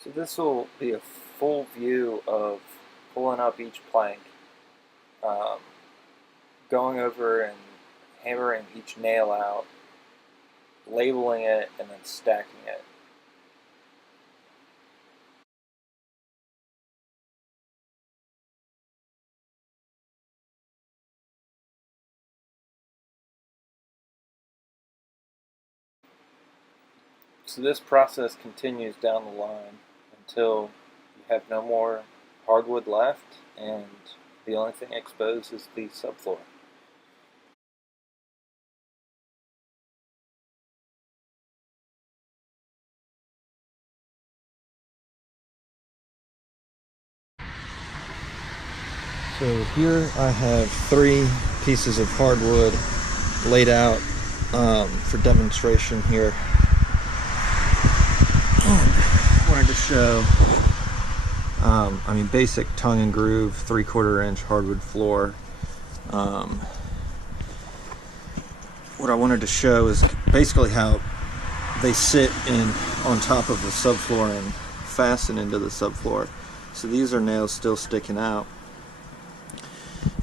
So this will be a full view of pulling up each plank, going over and hammering each nail out, labeling it, and then stacking it. So this process continues down the line until you have no more hardwood left and the only thing exposed is the subfloor. So here I have 3 pieces of hardwood laid out for demonstration here. Wanted to show, basic tongue and groove 3/4 inch hardwood floor. What I wanted to show is basically how they sit on top of the subfloor and fasten into the subfloor. So these are nails still sticking out,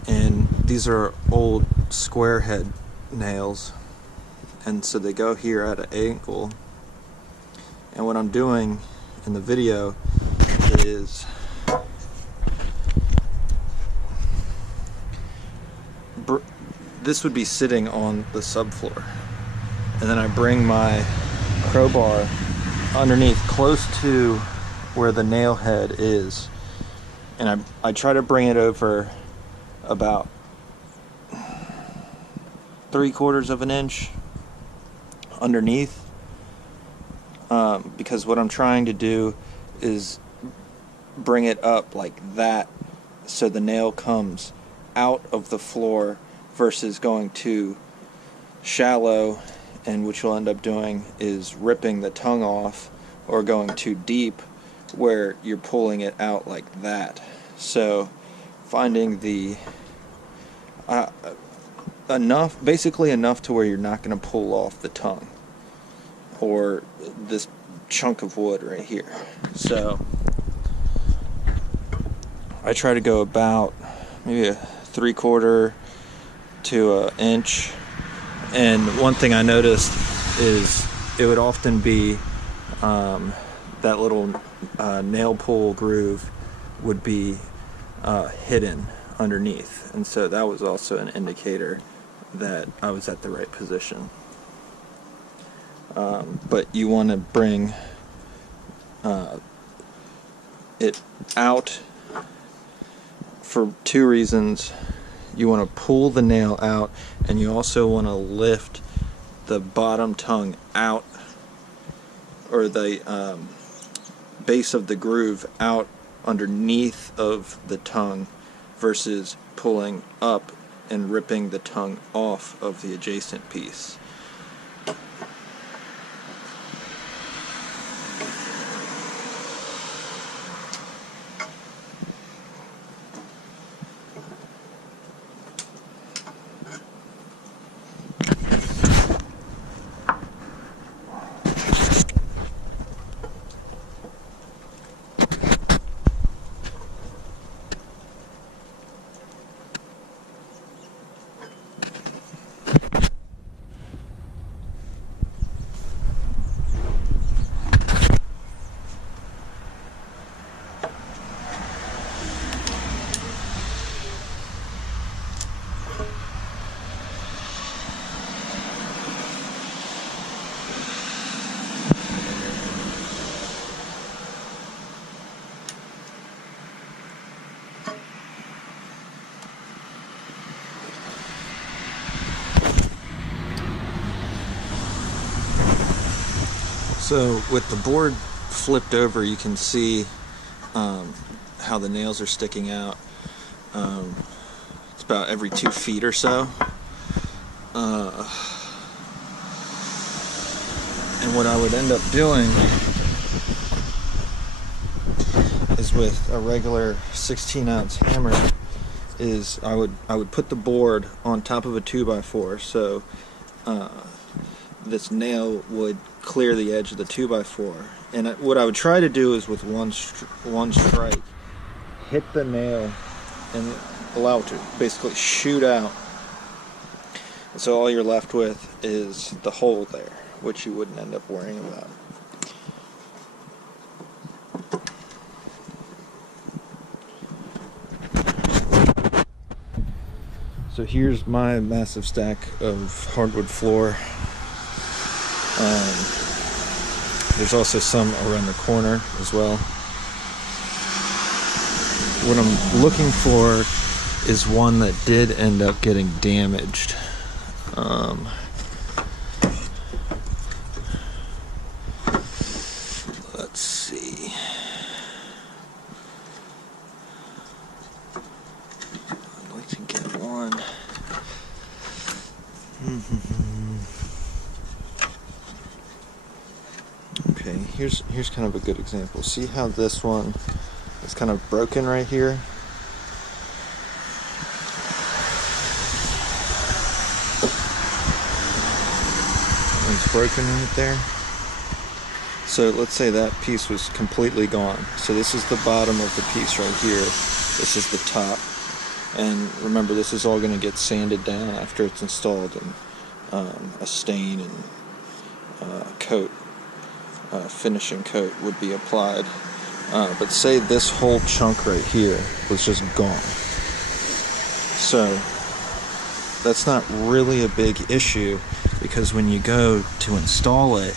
and these are old square head nails, and so they go here at an angle. And what I'm doing in the video is this would be sitting on the subfloor, and then I bring my crowbar underneath close to where the nail head is, and I try to bring it over about 3/4 of an inch underneath, because what I'm trying to do is bring it up like that so the nail comes out of the floor versus going too shallow and what you'll end up doing is ripping the tongue off or going too deep where you're pulling it out like that. So finding the basically enough to where you're not going to pull off the tongue or this chunk of wood right here. So I try to go about maybe a 3/4 to an inch. And one thing I noticed is it would often be that little nail pull groove would be hidden underneath, and so that was also an indicator that I was at the right position. But you want to bring it out for two reasons. You want to pull the nail out, and you also want to lift the bottom tongue out, or the base of the groove out underneath of the tongue, versus pulling up and ripping the tongue off of the adjacent piece. So with the board flipped over, you can see how the nails are sticking out. It's about every 2 feet or so. And what I would end up doing is, with a regular 16-ounce hammer, is I would put the board on top of a 2x4, so this nail would clear the edge of the 2x4. And what I would try to do is, with one strike, hit the nail and allow it to basically shoot out. And so all you're left with is the hole there, which you wouldn't end up worrying about. So here's my massive stack of hardwood floor. There's also some around the corner as well. What I'm looking for is one that did end up getting damaged. Let's see. I'd like to get one. Okay, here's kind of a good example. See how this one is kind of broken right here? It's broken right there. So let's say that piece was completely gone. So this is the bottom of the piece right here. This is the top. And remember, this is all going to get sanded down after it's installed, and a stain and coat. Finishing coat would be applied. But say this whole chunk right here was just gone. So that's not really a big issue, because when you go to install it,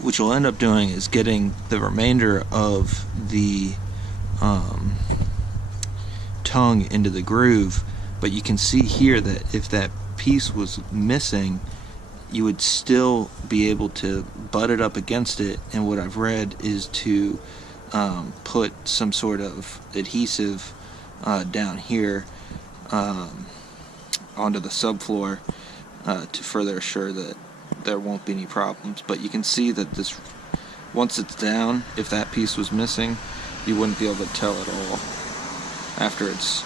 what you'll end up doing is getting the remainder of the tongue into the groove. But you can see here that if that piece was missing, you would still be able to butt it up against it. And what I've read is to put some sort of adhesive down here onto the subfloor to further assure that there won't be any problems. But you can see that this, once it's down, if that piece was missing, you wouldn't be able to tell at all after it's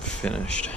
finished.